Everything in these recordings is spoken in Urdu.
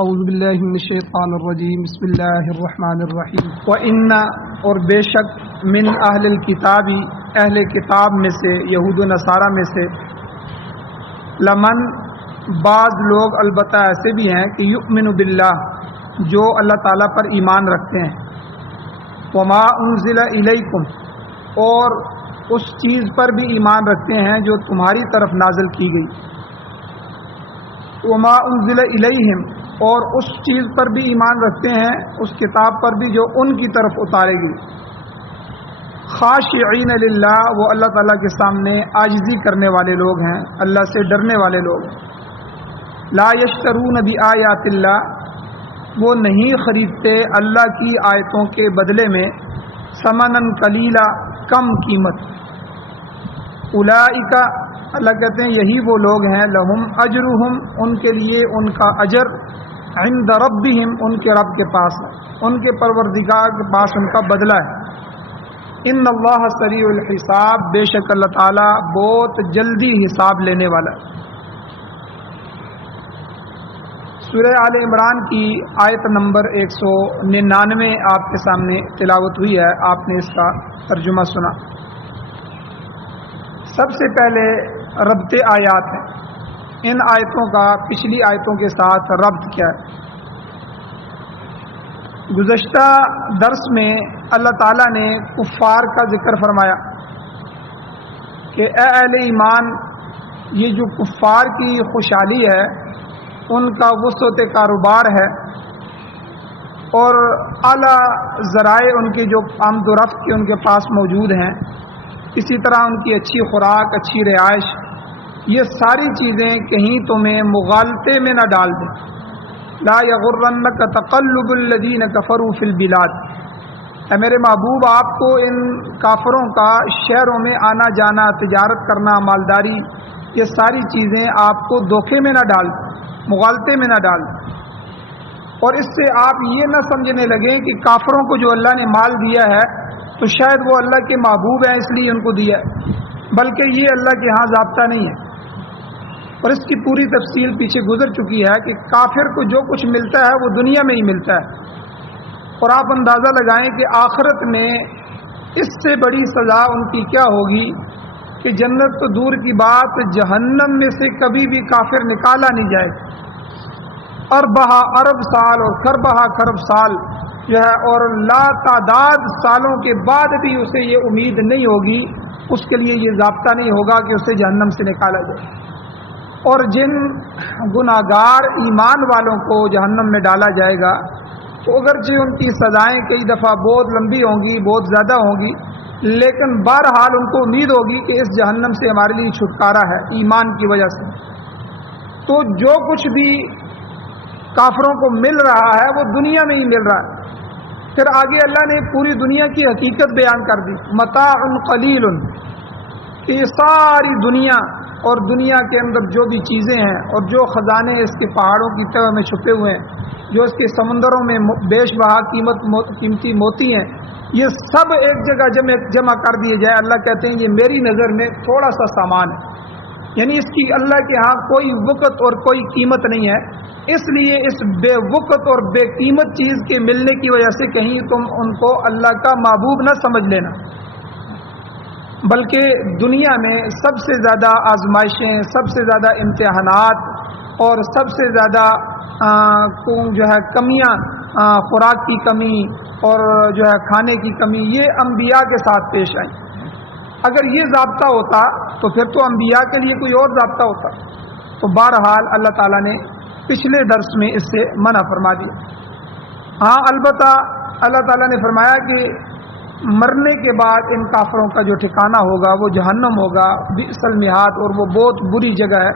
اعوذ باللہ من الشیطان الرجیم بسم اللہ الرحمن الرحیم وَإِنَّ اور بے شک من اہل الکتاب اہل کتاب میں سے یہود و نصارہ میں سے لمن بعض لوگ البتہ ایسے بھی ہیں کہ یؤمن باللہ جو اللہ تعالیٰ پر ایمان رکھتے ہیں وما انزل الیکم اور اس چیز پر بھی ایمان رکھتے ہیں جو تمہاری طرف نازل کی گئی وما انزل الیہم اور اس چیز پر بھی ایمان رکھتے ہیں اس کتاب پر بھی جو ان کی طرف اتارے گی خاشعین للہ وہ اللہ تعالیٰ کے سامنے عاجزی کرنے والے لوگ ہیں اللہ سے ڈرنے والے لوگ لا یشترون بآیات اللہ وہ نہیں خریدتے اللہ کی آیتوں کے بدلے میں ثمنً قلیلا کم قیمت اولئک اللہ کہتے ہیں یہی وہ لوگ ہیں لہم اجرہم ان کے لیے ان کا اجر عند ربہم ان کے رب کے پاس ہے ان کے پروردگار کے پاس ان کا بدلہ ہے ان اللہ سریع الحساب بے شک اللہ تعالیٰ بہت جلدی حساب لینے والا ہے سورہ آل عمران کی آیت نمبر 199 آپ کے سامنے تلاوت ہوئی ہے آپ نے اس کا ترجمہ سنا سب سے پہلے ربط آیات ہیں ان آیتوں کا پچھلی آیتوں کے ساتھ ربط کیا ہے گزشتہ درس میں اللہ تعالیٰ نے کفار کا ذکر فرمایا کہ اے اہل ایمان یہ جو کفار کی خوشحالی ہے ان کا وسعت کاروبار ہے اور اعلیٰ ذرائع ان کے جو آمد و رفت کے ان کے پاس موجود ہیں اسی طرح ان کی اچھی خوراک اچھی رہائش یہ ساری چیزیں کہیں تمہیں مغالطے میں نہ ڈال دیں لا یغرنک تقلب الذین کفروا فی البلاد اے میرے محبوب آپ کو ان کافروں کا شہروں میں آنا جانا تجارت کرنا مالداری یہ ساری چیزیں آپ کو دھوکے میں نہ ڈال دیں مغالطے میں نہ ڈال دیں اور اس سے آپ یہ نہ سمجھنے لگیں کہ کافروں کو جو اللہ نے مال دیا ہے تو شاید وہ اللہ کے محبوب ہیں اس لیے ان کو دیا ہے بلکہ یہ اللہ کے ہاں ضابطہ نہیں ہے اور اس کی پوری تفصیل پیچھے گزر چکی ہے کہ کافر کو جو کچھ ملتا ہے وہ دنیا میں ہی ملتا ہے اور آپ اندازہ لگائیں کہ آخرت میں اس سے بڑی سزا ان کی کیا ہوگی کہ جنت تو دور کی بات جہنم میں سے کبھی بھی کافر نکالا نہیں جائے اربہ ارب سال اور خربہ خرب سال جو ہے اور لا تعداد سالوں کے بعد بھی اسے یہ امید نہیں ہوگی اس کے لیے یہ ضابطہ نہیں ہوگا کہ اسے جہنم سے نکالا جائے اور جن گناہگار ایمان والوں کو جہنم میں ڈالا جائے گا تو اگرچہ ان کی سزائیں کئی دفعہ بہت لمبی ہوں گی بہت زیادہ ہوں گی لیکن بہرحال ان کو امید ہوگی کہ اس جہنم سے ہمارے لیے چھٹکارا ہے ایمان کی وجہ سے تو جو کچھ بھی کافروں کو مل رہا ہے وہ دنیا میں ہی مل رہا ہے پھر آگے اللہ نے پوری دنیا کی حقیقت بیان کر دی متاع قلیل کہ یہ ساری دنیا اور دنیا کے اندر جو بھی چیزیں ہیں اور جو خزانے اس کے پہاڑوں کی تہ میں چھپے ہوئے ہیں جو اس کے سمندروں میں بیش بہا قیمتی موتی ہیں یہ سب ایک جگہ جمع کر دیے جائے اللہ کہتے ہیں یہ میری نظر میں تھوڑا سا سامان ہے یعنی اس کی اللہ کے ہاں کوئی وقت اور کوئی قیمت نہیں ہے اس لیے اس بے وقت اور بے قیمت چیز کے ملنے کی وجہ سے کہیں تم ان کو اللہ کا محبوب نہ سمجھ لینا بلکہ دنیا میں سب سے زیادہ آزمائشیں سب سے زیادہ امتحانات اور سب سے زیادہ جو ہے کمیاں خوراک کی کمی اور جو ہے کھانے کی کمی یہ انبیاء کے ساتھ پیش آئیں اگر یہ ضابطہ ہوتا تو پھر تو انبیاء کے لیے کوئی اور ضابطہ ہوتا تو بہرحال اللہ تعالیٰ نے پچھلے درس میں اس سے منع فرما دیا ہاں البتہ اللہ تعالیٰ نے فرمایا کہ مرنے کے بعد ان کافروں کا جو ٹھکانہ ہوگا وہ جہنم ہوگا بئس المہاد اور وہ بہت بری جگہ ہے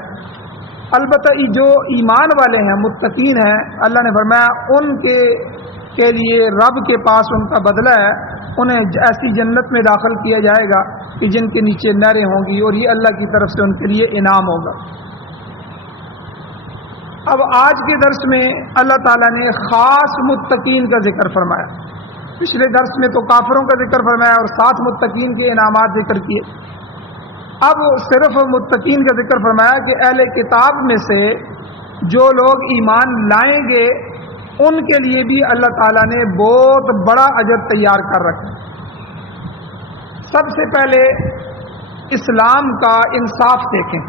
البتہ جو ایمان والے ہیں متقین ہیں اللہ نے فرمایا ان کے لیے رب کے پاس ان کا بدلہ ہے انہیں ایسی جنت میں داخل کیا جائے گا کہ جن کے نیچے نہریں ہوں گی اور یہ اللہ کی طرف سے ان کے لیے انعام ہوگا اب آج کے درس میں اللہ تعالیٰ نے خاص متقین کا ذکر فرمایا پچھلے درس میں تو کافروں کا ذکر فرمایا اور ساتھ متقین کے انعامات ذکر کیے اب صرف متقین کا ذکر فرمایا کہ اہل کتاب میں سے جو لوگ ایمان لائیں گے ان کے لیے بھی اللہ تعالیٰ نے بہت بڑا اجر تیار کر رکھا ہے۔ سب سے پہلے اسلام کا انصاف دیکھیں،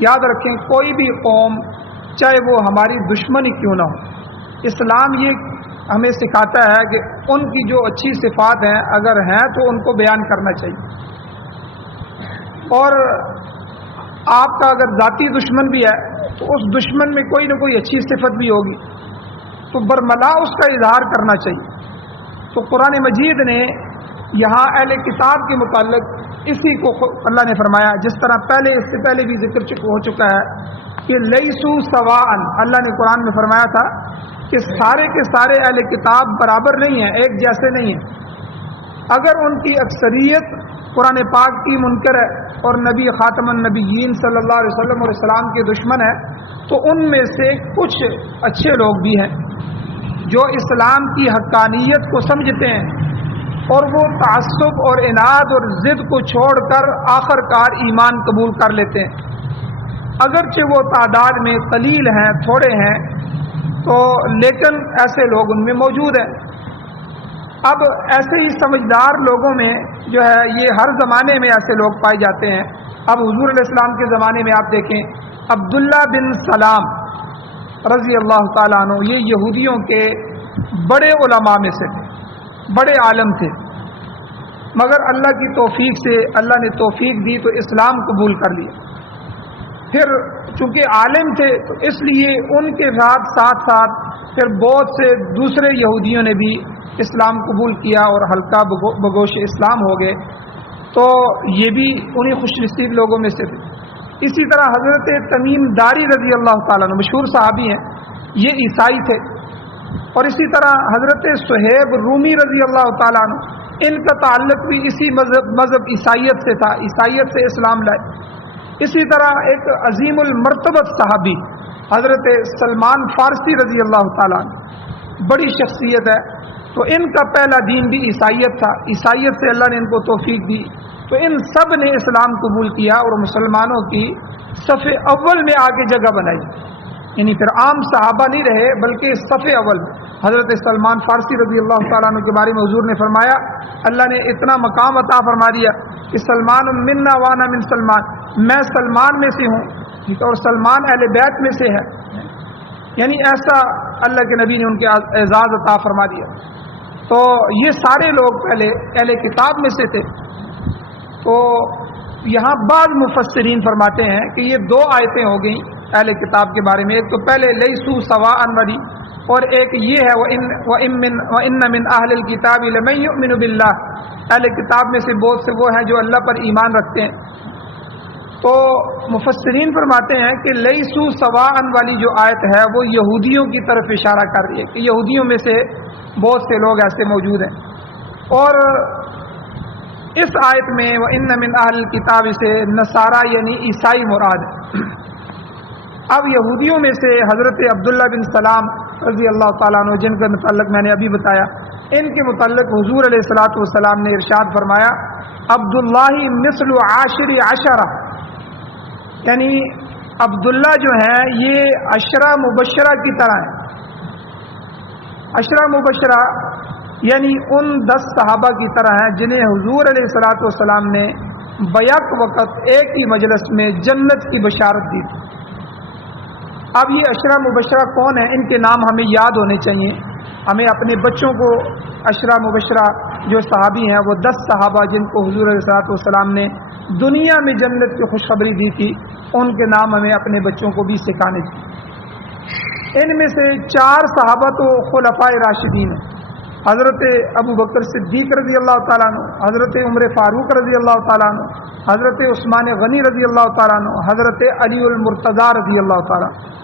یاد رکھیں کوئی بھی قوم چاہے وہ ہماری دشمن ہی کیوں نہ ہو، اسلام یہ ہمیں سکھاتا ہے کہ ان کی جو اچھی صفات ہیں اگر ہیں تو ان کو بیان کرنا چاہیے، اور آپ کا اگر ذاتی دشمن بھی ہے تو اس دشمن میں کوئی نہ کوئی اچھی صفت بھی ہوگی تو برملا اس کا اظہار کرنا چاہیے۔ تو قرآن مجید نے یہاں اہل کتاب کے متعلق اسی کو اللہ نے فرمایا، جس طرح پہلے اس سے پہلے بھی ذکر ہو چکا ہے کہ لیسو سواءن، اللہ نے قرآن میں فرمایا تھا کہ سارے کے سارے اہل کتاب برابر نہیں ہیں، ایک جیسے نہیں ہیں۔ اگر ان کی اکثریت قرآن پاک کی منکر ہے اور نبی خاتم النبیین صلی اللہ علیہ وسلم اور اسلام کے دشمن ہے تو ان میں سے کچھ اچھے لوگ بھی ہیں جو اسلام کی حقانیت کو سمجھتے ہیں اور وہ تعصب اور عناد اور ضد کو چھوڑ کر آخر کار ایمان قبول کر لیتے ہیں، اگرچہ وہ تعداد میں قلیل ہیں، تھوڑے ہیں تو لیکن ایسے لوگ ان میں موجود ہیں۔ اب ایسے ہی سمجھدار لوگوں میں جو ہے یہ ہر زمانے میں ایسے لوگ پائے جاتے ہیں۔ اب حضور علیہ السلام کے زمانے میں آپ دیکھیں عبداللہ بن سلام رضی اللہ تعالیٰ عنہ، یہ یہودیوں کے بڑے علماء میں سے تھے، بڑے عالم تھے، مگر اللہ کی توفیق سے اللہ نے توفیق دی تو اسلام قبول کر لیا۔ پھر چونکہ عالم تھے تو اس لیے ان کے ساتھ ساتھ پھر بہت سے دوسرے یہودیوں نے بھی اسلام قبول کیا اور حلقہ بگوش اسلام ہو گئے، تو یہ بھی انہی خوش نصیب لوگوں میں سے تھے۔ اسی طرح حضرت تمیم داری رضی اللہ تعالیٰ عنہ مشہور صحابی ہیں، یہ عیسائی تھے، اور اسی طرح حضرت صہیب رومی رضی اللہ تعالیٰ عنہ، ان کا تعلق بھی اسی مذہب عیسائیت سے تھا، عیسائیت سے اسلام لائے۔ اسی طرح ایک عظیم المرتبت صحابی حضرت سلمان فارسی رضی اللہ تعالیٰ عنہ، بڑی شخصیت ہے، تو ان کا پہلا دین بھی عیسائیت تھا، عیسائیت سے اللہ نے ان کو توفیق دی، تو ان سب نے اسلام قبول کیا اور مسلمانوں کی صف اول میں آگے جگہ بنائی، یعنی پھر عام صحابہ نہیں رہے بلکہ صف اول میں۔ حضرت سلمان فارسی رضی اللہ تعالیٰ عنہ کے بارے میں حضور نے فرمایا، اللہ نے اتنا مقام عطا فرما دیا کہ سلمان منا وانا من سلمان، میں سلمان میں سے ہوں اور سلمان اہل بیت میں سے ہے، یعنی ایسا اللہ کے نبی نے ان کے اعزاز عطا فرما دیا۔ تو یہ سارے لوگ پہلے اہل کتاب میں سے تھے۔ تو یہاں بعض مفسرین فرماتے ہیں کہ یہ دو آیتیں ہو گئیں اہل کتاب کے بارے میں، ایک تو پہلے لیسو سواء والی، اور ایک یہ ہے وَإِنَّ مِنْ أَهْلِ الْكِتَابِ لَمَن يُؤْمِنُ بِاللَّهِ، اہل کتاب میں سے بہت سے وہ ہیں جو اللہ پر ایمان رکھتے ہیں۔ تو مفسرین فرماتے ہیں کہ لیسو سواء والی جو آیت ہے وہ یہودیوں کی طرف اشارہ کر رہی ہے کہ یہودیوں میں سے بہت سے لوگ ایسے موجود ہیں، اور اس آیت میں وَإِنَّ مِنْ أَهْلِ الْكِتَابِ سے نصارہ یعنی عیسائی مراد ہے۔ اب یہودیوں میں سے حضرت عبداللہ بن سلام رضی اللہ تعالیٰ عنہ، جن کا متعلق میں نے ابھی بتایا، ان کے متعلق حضور علیہ الصلوۃ والسلام نے ارشاد فرمایا عبداللہ مثل عاشر عشرہ، یعنی عبداللہ جو ہیں یہ عشرہ مبشرہ کی طرح ہیں۔ عشرہ مبشرہ یعنی ان 10 صحابہ کی طرح ہیں جنہیں حضور علیہ الصلوۃ والسلام نے بیک وقت ایک ہی مجلس میں جنت کی بشارت دی تھی۔ اب یہ عشرہ مبشرہ کون ہیں، ان کے نام ہمیں یاد ہونے چاہیے، ہمیں اپنے بچوں کو عشرہ مبشرہ جو صحابی ہیں وہ 10 صحابہ جن کو حضور علیہ الصلوۃ والسلام نے دنیا میں جنت کی خوشخبری دی تھی، ان کے نام ہمیں اپنے بچوں کو بھی سکھانے چاہیے۔ ان میں سے 4 صحابہ تو خلفائے راشدین ہیں، حضرت ابو بکر صدیق رضی اللہ تعالیٰ عنہ، حضرت عمر فاروق رضی اللہ تعالیٰ عنہ، حضرت عثمان غنی رضی اللہ تعالیٰ عنہ، حضرت علی المرتضیٰ رضی اللہ تعالیٰ عنہ،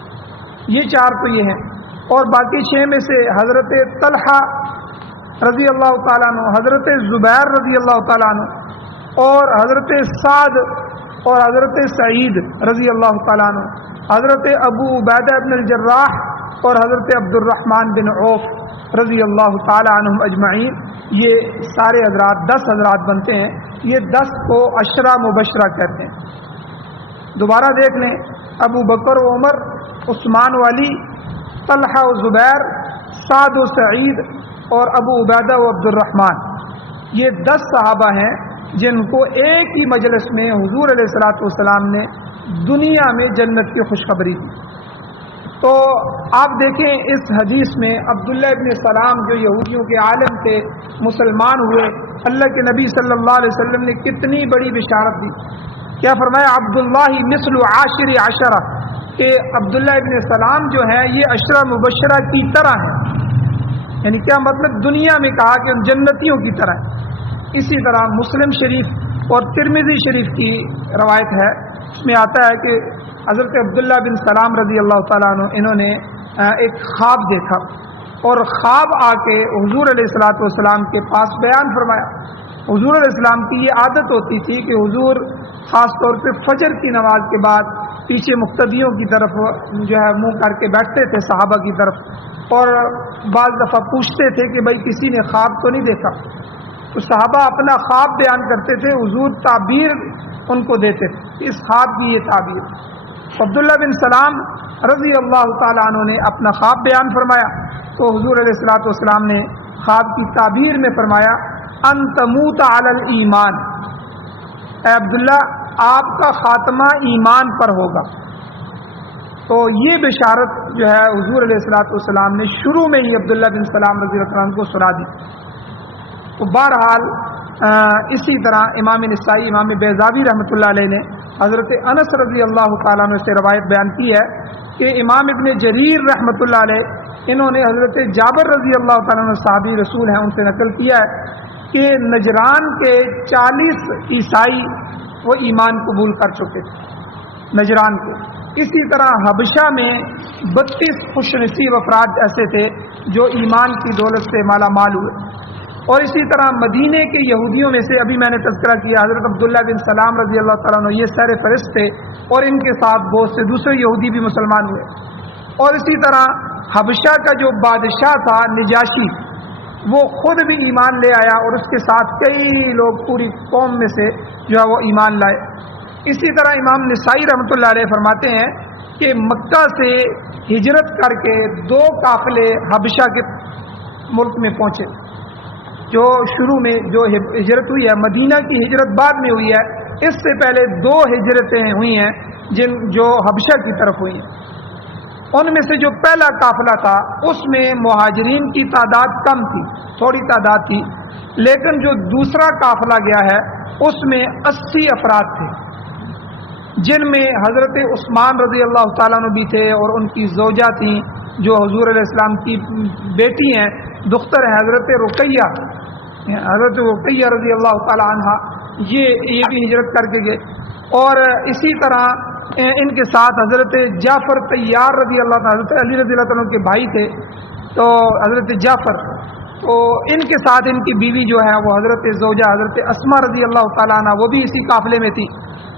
یہ 4 تو یہ ہیں، اور باقی 6 میں سے حضرت طلحہ رضی اللہ تعالیٰ عنہ، حضرت زبیر رضی اللہ تعالیٰ عنہ، اور حضرت سعد اور حضرت سعید رضی اللہ تعالیٰ عنہ، حضرت ابو عبیدہ بن الجراح اور حضرت عبد الرحمن بن عوف رضی اللہ تعالیٰ عنہم اجمعین، یہ سارے حضرات 10 حضرات بنتے ہیں، یہ 10 کو عشرہ مبشرہ کہتے ہیں۔ دوبارہ دیکھ لیں، ابو بکر و عمر عثمان و علی، طلحہ و زبیر، سعد و سعید اور ابو عبیدہ و عبد الرحمن، یہ 10 صحابہ ہیں جن کو ایک ہی مجلس میں حضور علیہ الصلوۃ والسلام نے دنیا میں جنت کی خوشخبری دی۔ تو آپ دیکھیں اس حدیث میں عبداللہ ابن سلام جو یہودیوں کے عالم تھے، مسلمان ہوئے، اللہ کے نبی صلی اللہ علیہ وسلم نے کتنی بڑی بشارت دی۔ کیا فرمایا؟ عبداللہ مثل عاشر عشرہ، کہ عبداللہ ابن سلام جو ہیں یہ عشرہ مبشرہ کی طرح ہیں، یعنی کیا مطلب؟ دنیا میں کہا کہ ان جنتیوں کی طرح ہیں۔ اسی طرح مسلم شریف اور ترمذی شریف کی روایت ہے، اس میں آتا ہے کہ حضرت عبداللہ بن سلام رضی اللہ تعالیٰ عنہ انہوں نے ایک خواب دیکھا، اور خواب آ کے حضور علیہ الصلوۃ والسلام کے پاس بیان فرمایا۔ حضور علیہ السلام کی یہ عادت ہوتی تھی کہ حضور خاص طور پہ فجر کی نماز کے بعد پیچھے مقتدیوں کی طرف جو ہے منہ کر کے بیٹھتے تھے، صحابہ کی طرف، اور بعض دفعہ پوچھتے تھے کہ بھائی کسی نے خواب تو نہیں دیکھا؟ تو صحابہ اپنا خواب بیان کرتے تھے، حضور تعبیر ان کو دیتے تھے، اس خواب کی یہ تعبیر۔ عبداللہ بن سلام رضی اللہ تعالیٰ عنہ نے اپنا خواب بیان فرمایا، تو حضور علیہ الصلوۃ والسلام نے خواب کی تعبیر میں فرمایا ان تموت علی الایمان، اے عبداللہ آپ کا خاتمہ ایمان پر ہوگا۔ تو یہ بشارت جو ہے حضور علیہ الصلوۃ والسلام نے شروع میں ہی عبداللہ بن سلام رضی اللہ عنہ کو سنا دی۔ تو بہرحال اسی طرح امام نسائی، امام بیضاوی رحمۃ اللہ علیہ نے حضرت انس رضی اللہ تعالیٰ عنہ سے روایت بیان کی ہے کہ امام ابن جریر رحمۃ اللہ علیہ انہوں نے حضرت جابر رضی اللہ تعالیٰ عنہ صحابی رسول ہیں ان سے نقل کیا ہے کہ نجران کے 40 عیسائی وہ ایمان قبول کر چکے تھے نجران کے۔ اسی طرح حبشہ میں 32 خوش نصیب افراد ایسے تھے جو ایمان کی دولت سے مالا مال ہوئے۔ اور اسی طرح مدینے کے یہودیوں میں سے ابھی میں نے تذکرہ کیا حضرت عبداللہ بن سلام رضی اللہ تعالیٰ عنہ، یہ سیر فرست تھے، اور ان کے ساتھ بہت سے دوسرے یہودی بھی مسلمان ہوئے۔ اور اسی طرح حبشہ کا جو بادشاہ تھا نجاشی، وہ خود بھی ایمان لے آیا، اور اس کے ساتھ کئی لوگ پوری قوم میں سے جو ہے وہ ایمان لائے۔ اسی طرح امام نسائی رحمۃ اللہ علیہ فرماتے ہیں کہ مکہ سے ہجرت کر کے 2 قافلے حبشہ کے ملک میں پہنچے۔ جو شروع میں جو ہجرت ہوئی ہے، مدینہ کی ہجرت بعد میں ہوئی ہے، اس سے پہلے 2 ہجرتیں ہوئی ہیں جو حبشہ کی طرف ہوئی ہیں۔ ان میں سے جو پہلا قافلہ تھا اس میں مہاجرین کی تعداد کم تھی، تھوڑی تعداد تھی، لیکن جو دوسرا قافلہ گیا ہے اس میں 80 افراد تھے، جن میں حضرت عثمان رضی اللہ تعالیٰ عنہ بھی تھے، اور ان کی زوجہ تھیں جو حضور علیہ السلام کی بیٹی ہیں، دختر ہیں، حضرت رقیہ رضی اللہ تعالیٰ عنہ، یہ بھی ہجرت کر کے گئے۔ اور اسی طرح ان کے ساتھ حضرت جعفر طیار رضی اللہ تعالیٰ، حضرت علی رضی اللہ تعالیٰ کے بھائی تھے، تو حضرت جعفر، تو ان کے ساتھ ان کی بیوی جو ہے وہ حضرت زوجہ حضرت اسما رضی اللہ تعالیٰ عنہ، وہ بھی اسی قافلے میں تھی۔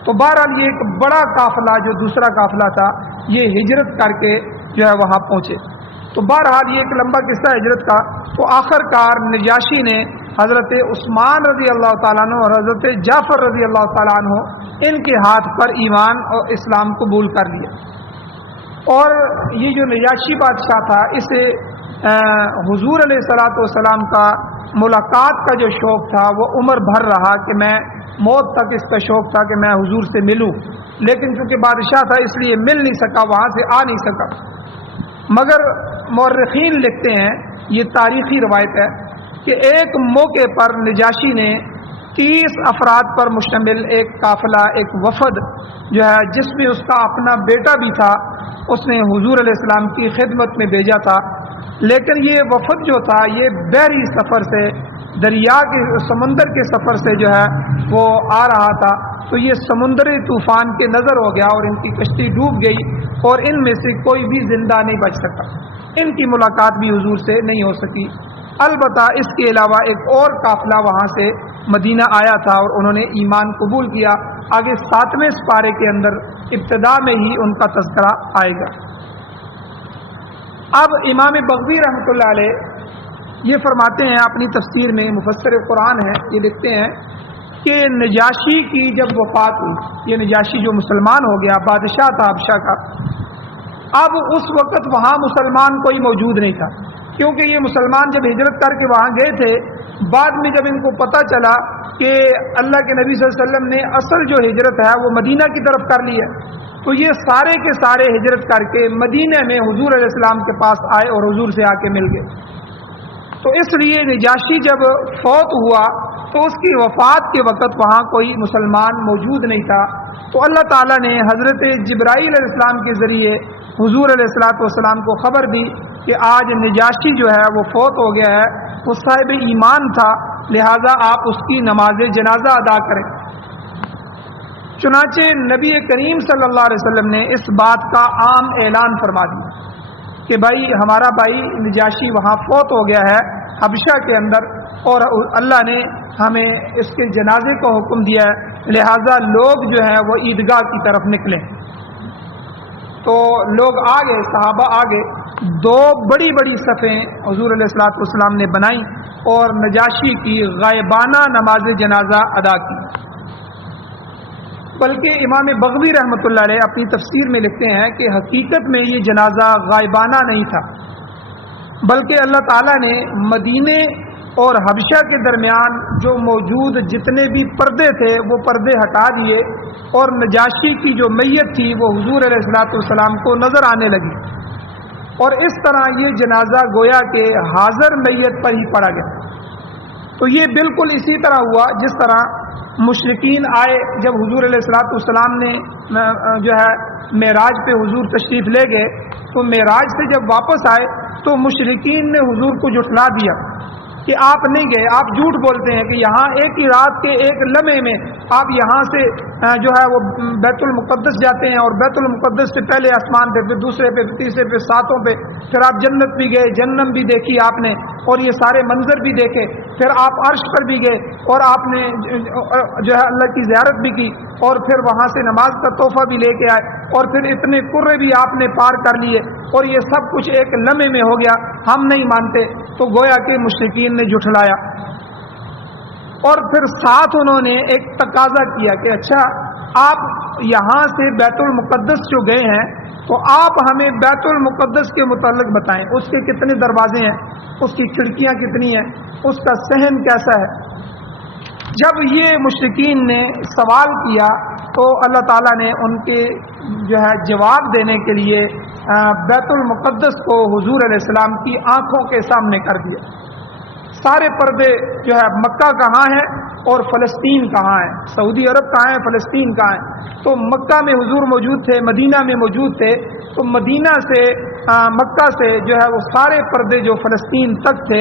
تو بہرحال یہ ایک بڑا قافلہ جو دوسرا قافلہ تھا یہ ہجرت کر کے جو ہے وہاں پہنچے۔ تو بہرحال یہ ایک لمبا قصہ ہجرت کا۔ تو آخر کار نجاشی نے حضرت عثمان رضی اللہ تعالیٰ عنہ اور حضرت جعفر رضی اللہ تعالیٰ عنہ ان کے ہاتھ پر ایمان اور اسلام قبول کر لیا۔ اور یہ جو نجاشی بادشاہ تھا، اسے حضور علیہ الصلوۃ والسلام کا ملاقات کا جو شوق تھا وہ عمر بھر رہا، کہ میں موت تک اس کا شوق تھا کہ میں حضور سے ملوں، لیکن چونکہ بادشاہ تھا اس لیے مل نہیں سکا، وہاں سے آ نہیں سکا۔ مگر مورخین لکھتے ہیں، یہ تاریخی روایت ہے کہ ایک موقع پر نجاشی نے 30 افراد پر مشتمل ایک قافلہ، ایک وفد جو ہے جس میں اس کا اپنا بیٹا بھی تھا، اس نے حضور علیہ السلام کی خدمت میں بھیجا تھا۔ لیکن یہ وفد جو تھا یہ بحری سفر سے، دریا کے سمندر کے سفر سے جو ہے وہ آ رہا تھا، تو یہ سمندری طوفان کے نظر ہو گیا اور ان کی کشتی ڈوب گئی، اور ان میں سے کوئی بھی زندہ نہیں بچ سکا، ان کی ملاقات بھی حضور سے نہیں ہو سکی۔ البتہ اس کے علاوہ ایک اور قافلہ وہاں سے مدینہ آیا تھا اور انہوں نے ایمان قبول کیا۔ آگے 7ویں سپارے کے اندر ابتدا میں ہی ان کا تذکرہ آئے گا۔ اب امام بغوی رحمۃ اللہ علیہ یہ فرماتے ہیں اپنی تفسیر میں، مفسر قرآن ہیں، یہ لکھتے ہیں کہ نجاشی کی جب وفات ہوئی، یہ نجاشی جو مسلمان ہو گیا، بادشاہ تھا حبشہ کا، اب اس وقت وہاں مسلمان کوئی موجود نہیں تھا، کیونکہ یہ مسلمان جب ہجرت کر کے وہاں گئے تھے، بعد میں جب ان کو پتہ چلا کہ اللہ کے نبی صلی اللہ علیہ وسلم نے اصل جو ہجرت ہے وہ مدینہ کی طرف کر لی ہے، تو یہ سارے کے سارے ہجرت کر کے مدینہ میں حضور علیہ السلام کے پاس آئے اور حضور سے آ کے مل گئے۔ تو اس لیے نجاشی جب فوت ہوا تو اس کی وفات کے وقت وہاں کوئی مسلمان موجود نہیں تھا، تو اللہ تعالیٰ نے حضرت جبرائیل علیہ السلام کے ذریعے حضور علیہ السلام کو خبر دی کہ آج نجاشی جو ہے وہ فوت ہو گیا ہے، وہ صاحب ایمان تھا، لہذا آپ اس کی نماز جنازہ ادا کریں۔ چنانچہ نبی کریم صلی اللہ علیہ وسلم نے اس بات کا عام اعلان فرما دیا کہ بھائی ہمارا بھائی نجاشی وہاں فوت ہو گیا ہے حبشہ کے اندر، اور اللہ نے ہمیں اس کے جنازے کا حکم دیا ہے، لہذا لوگ جو ہیں وہ عیدگاہ کی طرف نکلیں۔ تو لوگ آگے، صحابہ آگے، دو بڑی بڑی صفیں حضور علیہ السلام نے بنائیں اور نجاشی کی غائبانہ نماز جنازہ ادا کی۔ بلکہ امام بغوی رحمۃ اللہ علیہ اپنی تفسیر میں لکھتے ہیں کہ حقیقت میں یہ جنازہ غائبانہ نہیں تھا، بلکہ اللہ تعالیٰ نے مدینے اور حبشہ کے درمیان جو موجود جتنے بھی پردے تھے وہ پردے ہٹا دیے، اور نجاشی کی جو میت تھی وہ حضور علیہ السلام کو نظر آنے لگی، اور اس طرح یہ جنازہ گویا کہ حاضر میت پر ہی پڑا گیا۔ تو یہ بالکل اسی طرح ہوا جس طرح مشرکین آئے جب حضور علیہ السلام نے جو ہے معراج پہ حضور تشریف لے گئے، تو معراج سے جب واپس آئے تو مشرکین نے حضور کو جھٹلا دیا کہ آپ نہیں گئے، آپ جھوٹ بولتے ہیں کہ یہاں ایک ہی رات کے ایک لمحے میں آپ یہاں سے جو ہے وہ بیت المقدس جاتے ہیں، اور بیت المقدس سے پہلے آسمان پہ، پھر دوسرے پہ، تیسرے پہ، ساتوں پہ، پھر آپ جنت بھی گئے، جہنم بھی دیکھی آپ نے، اور یہ سارے منظر بھی دیکھے، پھر آپ عرش پر بھی گئے اور آپ نے جو ہے اللہ کی زیارت بھی کی، اور پھر وہاں سے نماز کا تحفہ بھی لے کے آئے، اور پھر اتنے قرے بھی آپ نے پار کر لیے، اور یہ سب کچھ ایک لمحے میں ہو گیا، ہم نہیں مانتے۔ تو گویا کہ مشرکین نے جھٹلایا، اور پھر ساتھ انہوں نے ایک تقاضا کیا کہ اچھا آپ یہاں سے بیت المقدس جو گئے ہیں تو آپ ہمیں بیت المقدس کے متعلق بتائیں، اس کے کتنے دروازے ہیں، اس کی کھڑکیاں کتنی ہیں، اس کا صحن کیسا ہے۔ جب یہ مشرکین نے سوال کیا تو اللہ تعالیٰ نے ان کے جو ہے جواب دینے کے لیے بیت المقدس کو حضور علیہ السلام کی آنکھوں کے سامنے کر دیا۔ سارے پردے جو ہے مکہ کہاں ہے اور فلسطین کہاں ہے، سعودی عرب کہاں ہے، فلسطین کہاں ہے، تو مکہ میں حضور موجود تھے، مدینہ میں موجود تھے، تو مدینہ سے مکہ سے جو ہے وہ سارے پردے جو فلسطین تک تھے،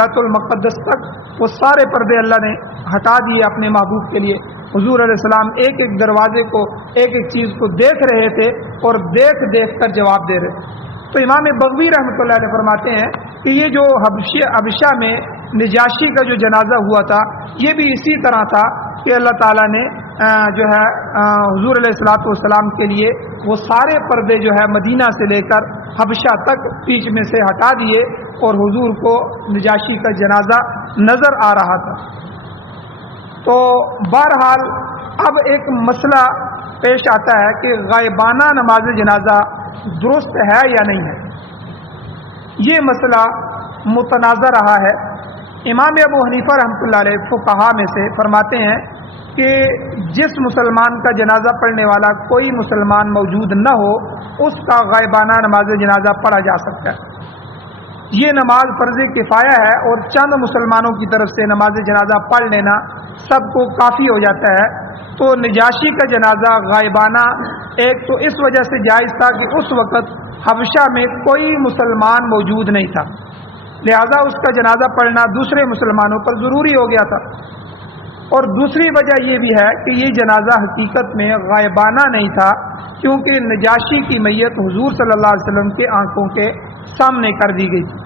بیت المقدس تک، وہ سارے پردے اللہ نے ہٹا دیے اپنے محبوب کے لیے۔ حضور علیہ السلام ایک ایک دروازے کو، ایک ایک چیز کو دیکھ رہے تھے اور دیکھ دیکھ کر جواب دے رہے تھے۔ تو امام بغوی رحمۃ اللہ علیہ فرماتے ہیں کہ یہ جو حبشہ میں نجاشی کا جو جنازہ ہوا تھا، یہ بھی اسی طرح تھا کہ اللہ تعالیٰ نے جو ہے حضور علیہ السلام کے لیے وہ سارے پردے جو ہے مدینہ سے لے کر حبشہ تک بیچ میں سے ہٹا دیے، اور حضور کو نجاشی کا جنازہ نظر آ رہا تھا۔ تو بہرحال اب ایک مسئلہ پیش آتا ہے کہ غائبانہ نماز جنازہ درست ہے یا نہیں ہے۔ یہ مسئلہ متنازع رہا ہے۔ امام ابو حنیفہ رحمۃ اللہ علیہ فقہا میں سے فرماتے ہیں کہ جس مسلمان کا جنازہ پڑھنے والا کوئی مسلمان موجود نہ ہو، اس کا غائبانہ نماز جنازہ پڑھا جا سکتا ہے۔ یہ نماز فرض کفایہ ہے، اور چند مسلمانوں کی طرف سے نماز جنازہ پڑھ لینا سب کو کافی ہو جاتا ہے۔ تو نجاشی کا جنازہ غائبانہ ایک تو اس وجہ سے جائز تھا کہ اس وقت حبشہ میں کوئی مسلمان موجود نہیں تھا، لہذا اس کا جنازہ پڑھنا دوسرے مسلمانوں پر ضروری ہو گیا تھا، اور دوسری وجہ یہ بھی ہے کہ یہ جنازہ حقیقت میں غائبانہ نہیں تھا، کیونکہ نجاشی کی میت حضور صلی اللہ علیہ وسلم کے آنکھوں کے سامنے کر دی گئی تھی۔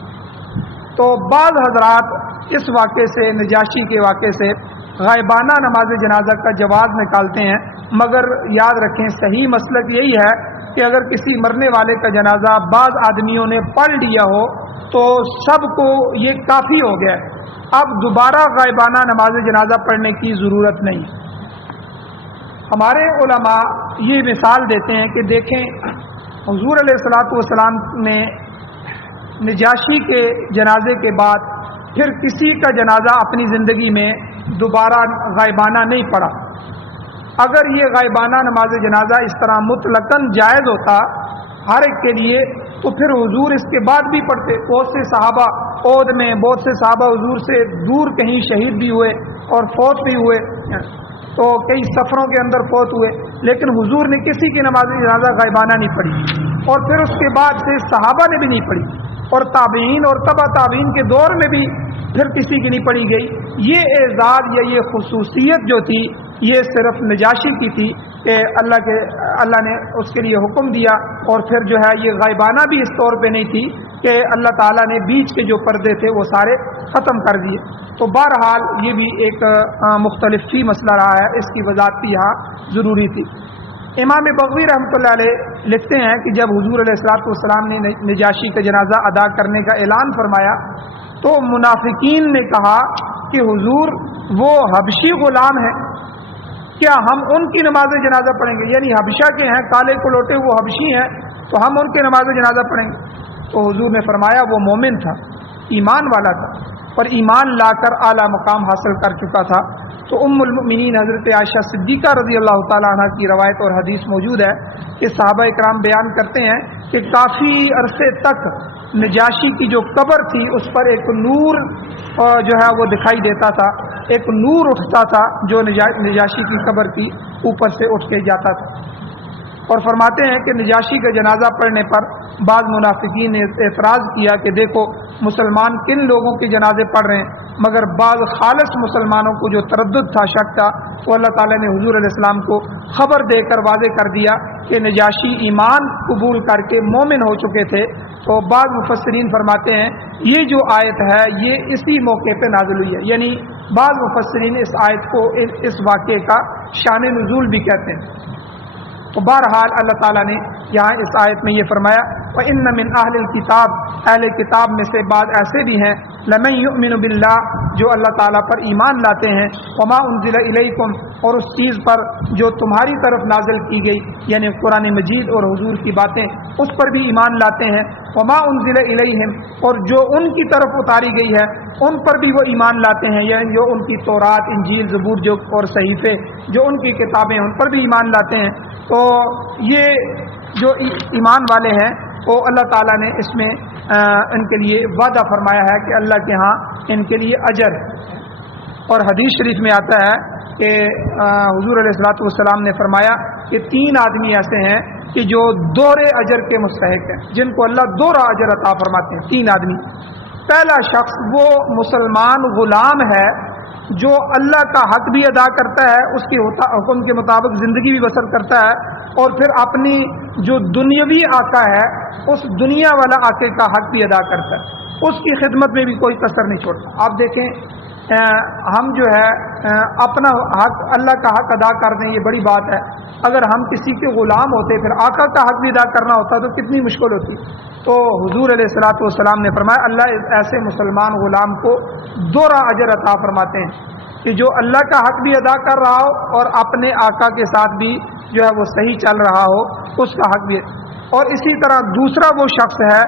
تو بعض حضرات اس واقعے سے، نجاشی کے واقعے سے، غائبانہ نماز جنازہ کا جواز نکالتے ہیں، مگر یاد رکھیں صحیح مسلک یہی ہے کہ اگر کسی مرنے والے کا جنازہ بعض آدمیوں نے پڑھ لیا ہو تو سب کو یہ کافی ہو گیا ہے، اب دوبارہ غائبانہ نماز جنازہ پڑھنے کی ضرورت نہیں۔ ہمارے علماء یہ مثال دیتے ہیں کہ دیکھیں حضور علیہ الصلوۃ والسلام نے نجاشی کے جنازے کے بعد پھر کسی کا جنازہ اپنی زندگی میں دوبارہ غائبانہ نہیں پڑھا. اگر یہ غائبانہ نماز جنازہ اس طرح مطلقاً جائز ہوتا ہر ایک کے لیے تو پھر حضور اس کے بعد بھی پڑھتے. بہت سے صحابہ عہد میں، بہت سے صحابہ حضور سے دور کہیں شہید بھی ہوئے اور فوت بھی ہوئے، تو کئی سفروں کے اندر فوت ہوئے، لیکن حضور نے کسی کی نماز جنازہ غائبانہ نہیں پڑھی، اور پھر اس کے بعد سے صحابہ نے بھی نہیں پڑھی، اور تابعین اور تبع تابعین کے دور میں بھی پھر کسی کی نہیں پڑھی گئی. یہ اعزاز یا یہ خصوصیت جو تھی یہ صرف نجاشی کی تھی کہ اللہ نے اس کے لیے حکم دیا، اور پھر جو ہے یہ غائبانہ بھی اس طور پہ نہیں تھی کہ اللہ تعالیٰ نے بیچ کے جو پردے تھے وہ سارے ختم کر دیے. تو بہرحال یہ بھی ایک مختلف ہی مسئلہ رہا ہے، اس کی وضاحت بھی یہاں ضروری تھی. امام بغوی رحمۃ اللہ علیہ لکھتے ہیں کہ جب حضور علیہ الصلوۃ والسلام نے نجاشی کا جنازہ ادا کرنے کا اعلان فرمایا تو منافقین نے کہا کہ حضور وہ حبشی غلام ہیں، کیا ہم ان کی نماز جنازہ پڑھیں گے؟ یعنی حبشہ کے ہیں، کالے کو لوٹے وہ حبشی ہیں، تو ہم ان کے نماز جنازہ پڑھیں گے. تو حضور نے فرمایا وہ مومن تھا، ایمان والا تھا، اور ایمان لا کر اعلیٰ مقام حاصل کر چکا تھا. تو ام المؤمنین حضرت عائشہ صدیقہ رضی اللہ تعالیٰ عنہ کی روایت اور حدیث موجود ہے کہ صحابہ اکرام بیان کرتے ہیں کہ کافی عرصے تک نجاشی کی جو قبر تھی اس پر ایک نور جو ہے وہ دکھائی دیتا تھا، ایک نور اٹھتا تھا جو نجاشی کی قبر کی اوپر سے اٹھ کے جاتا تھا. اور فرماتے ہیں کہ نجاشی کا جنازہ پڑھنے پر بعض منافقین نے اعتراض کیا کہ دیکھو مسلمان کن لوگوں کے جنازے پڑھ رہے ہیں، مگر بعض خالص مسلمانوں کو جو تردد تھا، شک تھا، تو اللہ تعالیٰ نے حضور علیہ السلام کو خبر دے کر واضح کر دیا کہ نجاشی ایمان قبول کر کے مومن ہو چکے تھے. تو بعض مفسرین فرماتے ہیں یہ جو آیت ہے یہ اسی موقع پہ نازل ہوئی ہے، یعنی بعض مفسرین اس آیت کو اس واقعے کا شان نزول بھی کہتے ہیں. تو بہرحال اللہ تعالیٰ نے یہاں اس آیت میں یہ فرمایا وَإِنَّ مِنْ أَهْلِ الْكِتَابِ، اہل کتاب میں سے بعض ایسے بھی ہیں لَمَن يُؤْمِنُ بِاللَّهِ، جو اللہ تعالیٰ پر ایمان لاتے ہیں، وَمَا أُنزِلَ إِلَيْكُمْ، اور اس چیز پر جو تمہاری طرف نازل کی گئی یعنی قرآن مجید اور حضور کی باتیں، اس پر بھی ایمان لاتے ہیں. وَمَا أُنزِلَ إِلَيْهِمْ، اور جو ان کی طرف اتاری گئی ہے ان پر بھی وہ ایمان لاتے ہیں، یعنی جو ان کی تورات، انجیل، زبور جو اور صحیفے جو ان کی کتابیں ان پر بھی ایمان لاتے ہیں. تو یہ جو ایمان والے ہیں وہ اللہ تعالیٰ نے اس میں ان کے لیے وعدہ فرمایا ہے کہ اللہ کے ہاں ان کے لیے اجر. اور حدیث شریف میں آتا ہے کہ حضور علیہ الصلوۃ والسلام نے فرمایا کہ 3 آدمی ایسے ہیں کہ جو دوہرے اجر کے مستحق ہیں، جن کو اللہ دوہرا اجر عطا فرماتے ہیں. 3 آدمی. پہلا شخص وہ مسلمان غلام ہے جو اللہ کا حق بھی ادا کرتا ہے، اس کے حکم کے مطابق زندگی بھی بسر کرتا ہے، اور پھر اپنی جو دنیاوی آقا ہے اس دنیا والا آقے کا حق بھی ادا کرتا ہے، اس کی خدمت میں بھی کوئی کسر نہیں چھوڑتا. آپ دیکھیں ہم جو ہے اپنا حق، اللہ کا حق ادا کر دیں، یہ بڑی بات ہے. اگر ہم کسی کے غلام ہوتے پھر آقا کا حق بھی ادا کرنا ہوتا تو کتنی مشکل ہوتی. تو حضور علیہ الصلوۃ والسلام نے فرمایا اللہ ایسے مسلمان غلام کو دوہرا اجر عطا فرماتے ہیں کہ جو اللہ کا حق بھی ادا کر رہا ہو اور اپنے آقا کے ساتھ بھی جو ہے وہ صحیح چل رہا ہو، اس کا حق بھی. اور اسی طرح دوسرا وہ شخص ہے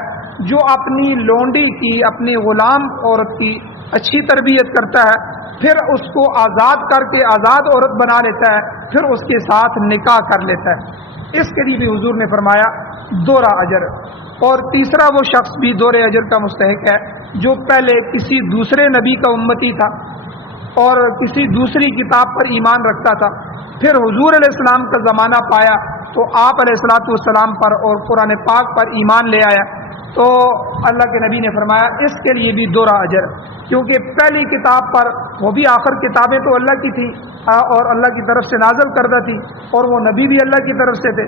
جو اپنی لونڈی کی، اپنی غلام عورت کی اچھی تربیت کرتا ہے، پھر اس کو آزاد کر کے آزاد عورت بنا لیتا ہے، پھر اس کے ساتھ نکاح کر لیتا ہے. اس کے لیے بھی حضور نے فرمایا دوہرا اجر. اور تیسرا وہ شخص بھی دوہرے اجر کا مستحق ہے جو پہلے کسی دوسرے نبی کا امتی تھا اور کسی دوسری کتاب پر ایمان رکھتا تھا، پھر حضور علیہ السلام کا زمانہ پایا تو آپ علیہ الصلوۃ والسلام پر اور قرآن پاک پر ایمان لے آیا. تو اللہ کے نبی نے فرمایا اس کے لیے بھی دوہرا اجر، کیونکہ پہلی کتاب پر وہ بھی آخر کتابیں تو اللہ کی تھی اور اللہ کی طرف سے نازل کردہ تھی، اور وہ نبی بھی اللہ کی طرف سے تھے،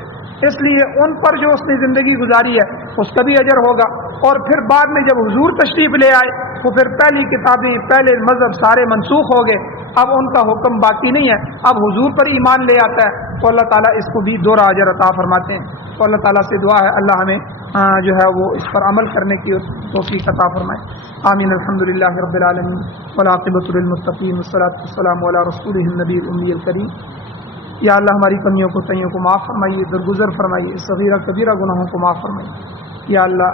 اس لیے ان پر جو اس نے زندگی گزاری ہے اس کا بھی اجر ہوگا. اور پھر بعد میں جب حضور تشریف لے آئے تو پھر پہلی کتابیں، پہلے مذہب سارے منسوخ ہو گئے، اب ان کا حکم باقی نہیں ہے، اب حضور پر ایمان لے آتا ہے تو اللہ تعالیٰ اس کو بھی دوہرا اجر عطا فرماتے ہیں. تو اللہ تعالیٰ سے دعا ہے اللہ ہمیں جو ہے وہ اس پر عمل کرنے کی توفیق عطا فرمائے. آمین. الحمدللہ رب العالمین والعاقبۃ للمتقین والصلاۃ والسلام علی رسولہ النبی الأمی الکریم یا اللہ ہماری کمیوں کو تئیوں کو معاف فرمائیے، درگزر فرمائیے، صغیرہ کبیرہ گناہوں کو معاف فرمائیے۔ یا اللہ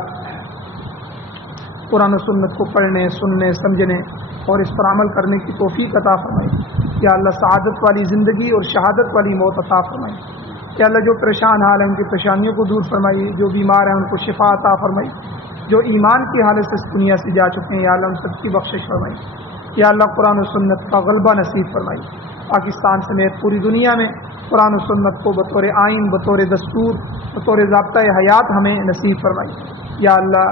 قرآن و سنت کو پڑھنے، سننے، سمجھنے اور اس پر عمل کرنے کی توفیق عطا فرمائیے۔ یا اللہ سعادت والی زندگی اور شہادت والی موت عطا فرمائیے۔ یا اللہ جو پریشان حال ہیں ان کی پریشانیوں کو دور فرمائیے، جو بیمار ہیں ان کو شفا عطا فرمائیے، جو ایمان کی حالت سے اس دنیا سے جا چکے ہیں یا اللہ ان سب کی بخشش فرمائیے۔ یا اللہ قرآن و سنت کا غلبہ نصیب فرمائیے۔ پاکستان سمیت پوری دنیا میں قرآن و سنت کو بطور آئین، بطور دستور، بطور ضابطۂ حیات ہمیں نصیب فرمائیے۔ یا اللہ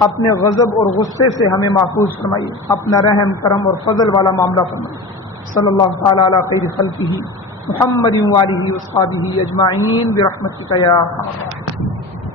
اپنے غضب اور غصے سے ہمیں محفوظ فرمائیے، اپنا رحم کرم اور فضل والا معاملہ فرمائیے۔ صلی اللہ تعالی علی خیر خلقہ محمد وآلہ وصحبہ اجمعین برحمتک یا ارحم الراحمین۔